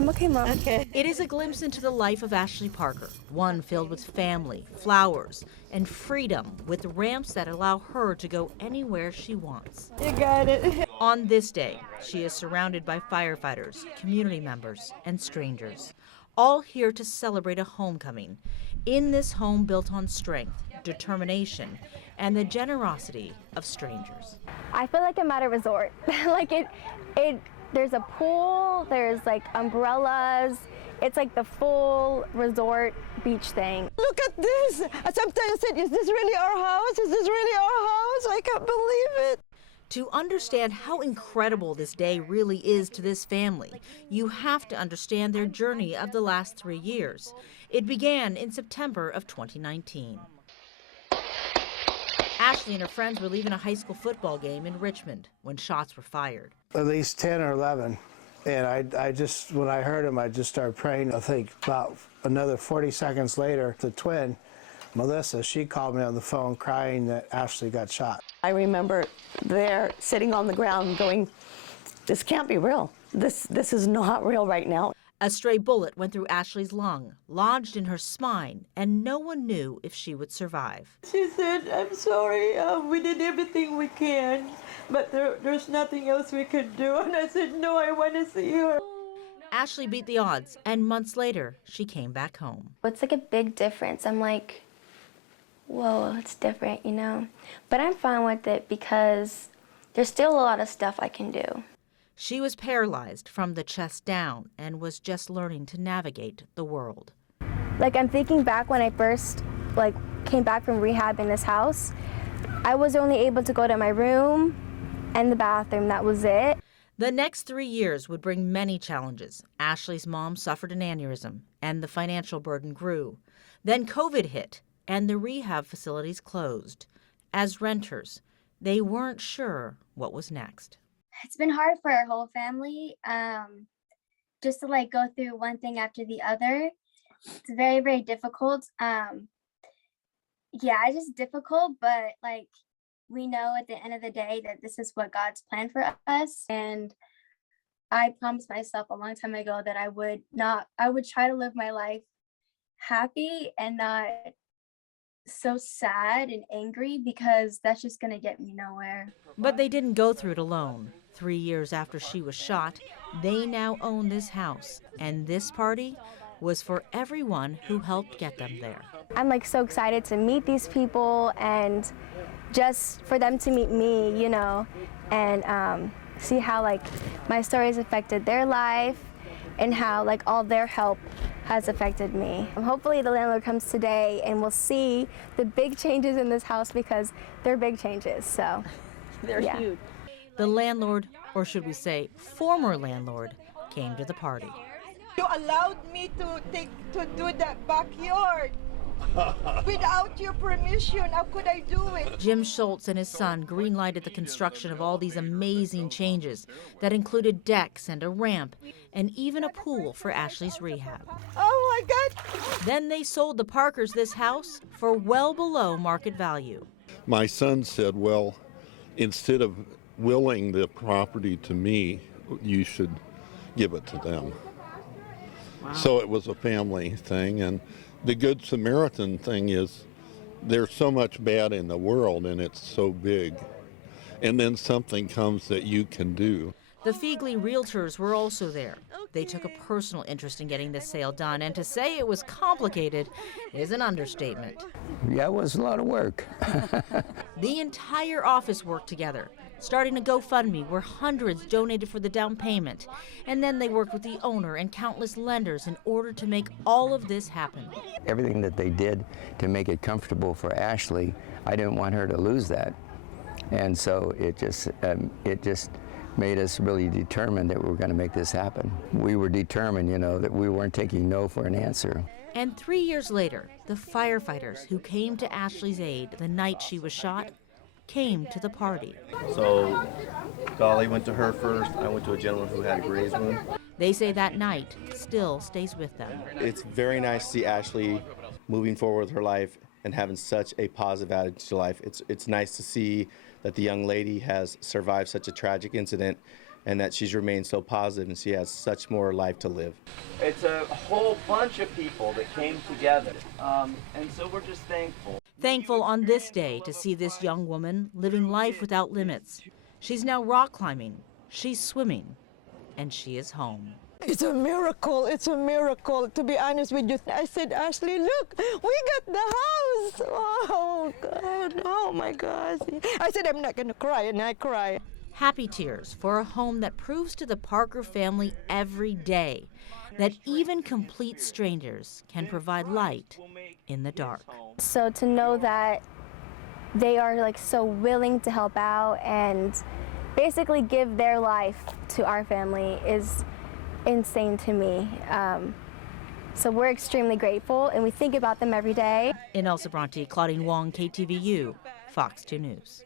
I'm okay, Mom. Okay. It is a glimpse into the life of Ashley Parker, one filled with family, flowers, and freedom, with ramps that allow her to go anywhere she wants. You got it. On this day, she is surrounded by firefighters, community members, and strangers, all here to celebrate a homecoming in this home built on strength, determination, and the generosity of strangers. I feel like I'm at a resort. Like there's a pool, there's like umbrellas. It's like the full resort beach thing. Look at this. Sometimes I said, is this really our house? Is this really our house? I can't believe it. To understand how incredible this day really is to this family, you have to understand their journey of the last 3 years. It began in September of 2019. Ashley and her friends were leaving a high school football game in Richmond when shots were fired. At least 10 or 11. And I just, when I heard him, I just started praying. I think about another 40 seconds later, the twin, Melissa, she called me on the phone crying that Ashley got shot. I remember there sitting on the ground going, this can't be real. This is not real right now. A stray bullet went through Ashley's lung, lodged in her spine, and no one knew if she would survive. She said, I'm sorry, we did everything we can, but there's nothing else we could do. And I said, no, I want to see her. Ashley beat the odds, and months later, she came back home. It's like a big difference. I'm like, whoa, it's different, you know? But I'm fine with it because there's still a lot of stuff I can do. She was paralyzed from the chest down and was just learning to navigate the world. Like, I'm thinking back when I first came back from rehab in this house, I was only able to go to my room and the bathroom. That was it. The next 3 years would bring many challenges. Ashley's mom suffered an aneurysm, and the financial burden grew. Then COVID hit, and the rehab facilities closed. As renters, they weren't sure what was next. It's been hard for our whole family, just to go through one thing after the other. It's very, very difficult. Yeah, it's just difficult, but we know at the end of the day that this is what God's planned for us. And I promised myself a long time ago that I would try to live my life happy and not so sad and angry, because that's just going to get me nowhere. But they didn't go through it alone. 3 years after she was shot, they now own this house, and this party was for everyone who helped get them there. I'm so excited to meet these people and just for them to meet me, you know, and see how my story has affected their life and how all their help has affected me. Hopefully the landlord comes today and we'll see the big changes in this house, because they're big changes, so. They're huge. The landlord, or should we say former landlord, came to the party. You allowed me to do that backyard. Without your permission, how could I do it? Jim Schultz and his son greenlighted the construction of all these amazing changes that included decks and a ramp and even a pool for Ashley's rehab. Oh my God! Then they sold the Parkers this house for well below market value. My son said, well, instead of willing the property to me, you should give it to them. Wow. So it was a family thing, and the Good Samaritan thing is there's so much bad in the world and it's so big, and then something comes that you can do. The Fegley realtors were also there. They took a personal interest in getting this sale done, and to say it was complicated is an understatement. Yeah, it was a lot of work. The entire office worked together, starting a GoFundMe where hundreds donated for the down payment, and then they worked with the owner and countless lenders in order to make all of this happen. Everything that they did to make it comfortable for Ashley, I didn't want her to lose that. And so it just made us really determined that we were going to make this happen. We were determined, you know, that we weren't taking no for an answer. And 3 years later, the firefighters who came to Ashley's aid the night she was shot came to the party. So Golly went to her first. I went to a gentleman who had a graze wound. They say that night still stays with them. It's very nice to see Ashley moving forward with her life and having such a positive attitude to life. It's nice to see that the young lady has survived such a tragic incident and that she's remained so positive and she has such more life to live. It's a whole bunch of people that came together, and so we're just thankful. Thankful on this day to see this young woman living life without limits. She's now rock climbing, she's swimming, and she is home. It's a miracle. It's a miracle, to be honest with you. I said, Ashley, look, we got the house. Oh, God. Oh, my gosh. I said, I'm not going to cry, and I cry. Happy tears for a home that proves to the Parker family every day that even complete strangers can provide light in the dark. So to know that they are like so willing to help out and basically give their life to our family is insane to me. So we're extremely grateful, and we think about them every day. In El Sobrante, Claudine Wong, KTVU, Fox 2 News.